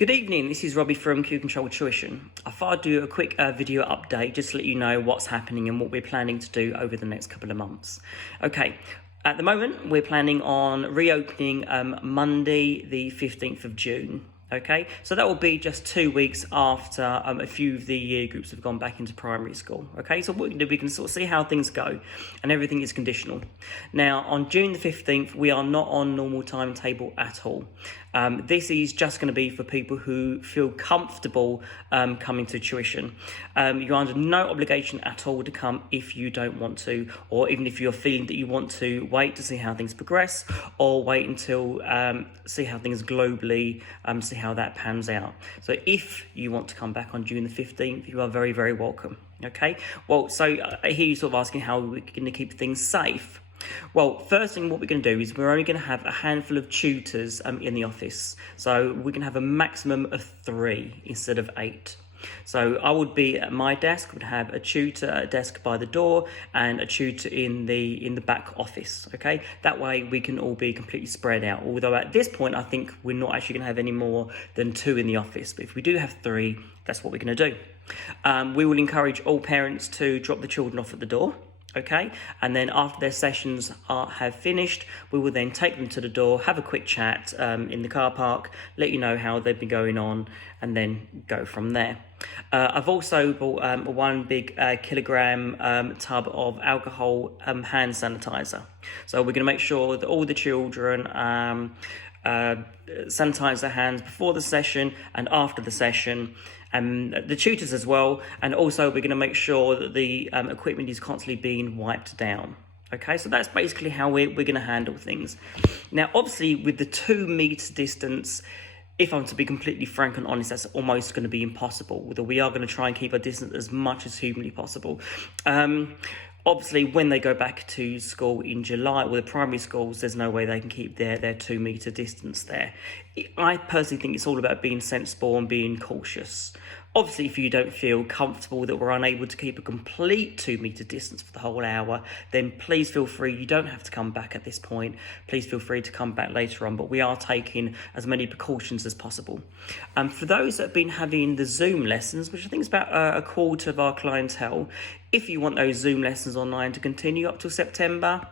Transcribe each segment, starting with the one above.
Good evening, this is Robbie from Qcontrol Tuition. I thought I'd do a quick video update just to let you know what's happening and what we're planning to do over the next couple of months. Okay, at the moment we're planning on reopening Monday the 15th of June. Okay, so that will be just 2 weeks after a few of the year groups have gone back into primary school. Okay, so what we can do, we can sort of see how things go, and everything is conditional. Now, on June the 15th, we are not on normal timetable at all. This is just going to be for people who feel comfortable coming to tuition. You're under no obligation at all to come if you don't want to, or even if you're feeling that you want to wait to see how things progress, or wait until see how things globally, see how that pans out. So if you want to come back on June the 15th, you are very, very welcome. Okay, well, so I hear you sort of asking how we're going to keep things safe. Well, first thing what we're going to do is we're only going to have a handful of tutors in the office. So we can have a maximum of 3 instead of 8. So I would be at my desk, would have a tutor at a desk by the door and a tutor in the back office. Okay, that way we can all be completely spread out. Although at this point, I think we're not actually going to have any more than 2 in the office. But if we do have 3, that's what we're going to do. We will encourage all parents to drop the children off at the door. Okay, and then after their sessions have finished, we will then take them to the door, have a quick chat in the car park, let you know how they've been going on, and then go from there. I've also bought 1 big kilogram tub of alcohol hand sanitizer. So we're going to make sure that all the children sanitize their hands before the session and after the session, and the tutors as well. And also we're going to make sure that the equipment is constantly being wiped down. Okay, so that's basically how we're going to handle things. Now, obviously, with the 2 metre distance, if I'm to be completely frank and honest, that's almost going to be impossible. Although we are going to try and keep our distance as much as humanly possible. Obviously, when they go back to school in July, well, the primary schools, there's no way they can keep their 2 metre distance there. I personally think it's all about being sensible and being cautious. Obviously, if you don't feel comfortable that we're unable to keep a complete 2 metre distance for the whole hour, then please feel free. You don't have to come back at this point. Please feel free to come back later on, but we are taking as many precautions as possible. For those that have been having the Zoom lessons, which I think is about a quarter of our clientele, if you want those Zoom lessons online to continue up till September,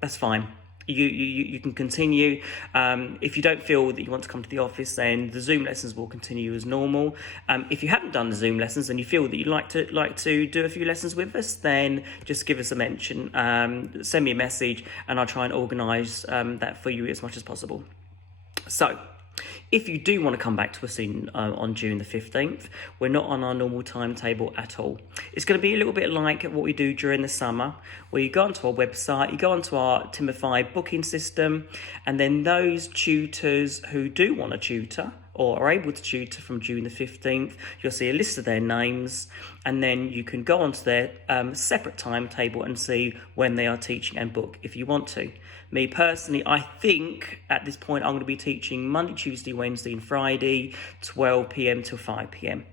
that's fine. You can continue. If you don't feel that you want to come to the office, then the Zoom lessons will continue as normal. If you haven't done the Zoom lessons and you feel that you'd like to do a few lessons with us, then just give us a mention, send me a message, and I'll try and organise that for you as much as possible. So, if you do want to come back to us on June the 15th, we're not on our normal timetable at all. It's going to be a little bit like what we do during the summer, where you go onto our website, you go onto our Timify booking system, and then those tutors who do want to tutor or are able to tutor from June the 15th, you'll see a list of their names, and then you can go onto their separate timetable and see when they are teaching and book if you want to. Me personally, I think at this point I'm going to be teaching Monday, Tuesday, Wednesday and Friday, 12 p.m. till 5 p.m.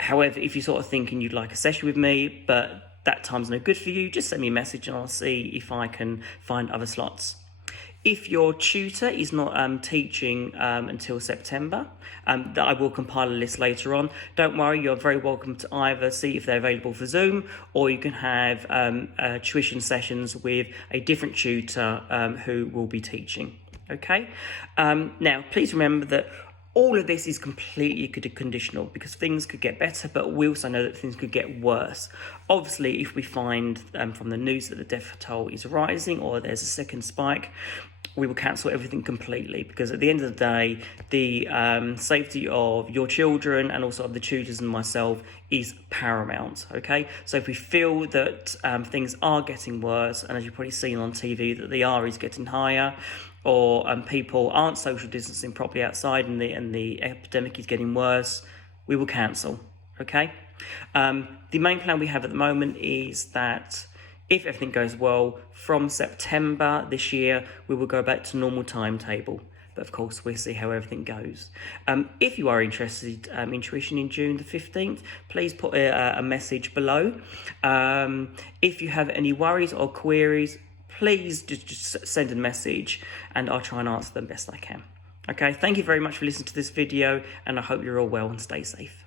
However, if you're sort of thinking you'd like a session with me, but that time's no good for you, just send me a message and I'll see if I can find other slots. If your tutor is not teaching until September, I will compile a list later on. Don't worry, you're very welcome to either see if they're available for Zoom, or you can have tuition sessions with a different tutor who will be teaching. Okay? Now, please remember that all of this is completely conditional, because things could get better, but we also know that things could get worse. Obviously, if we find from the news that the death toll is rising or there's a second spike, we will cancel everything completely, because at the end of the day, the safety of your children and also of the tutors and myself is paramount, okay? So if we feel that things are getting worse, and as you've probably seen on TV that the R is getting higher, or people aren't social distancing properly outside and the epidemic is getting worse, we will cancel, okay? The main plan we have at the moment is that if everything goes well, from September this year, we will go back to normal timetable. But of course, we'll see how everything goes. If you are interested in tuition in June the 15th, please put a message below. If you have any worries or queries, please just send a message and I'll try and answer them best I can. Okay, thank you very much for listening to this video, and I hope you're all well and stay safe.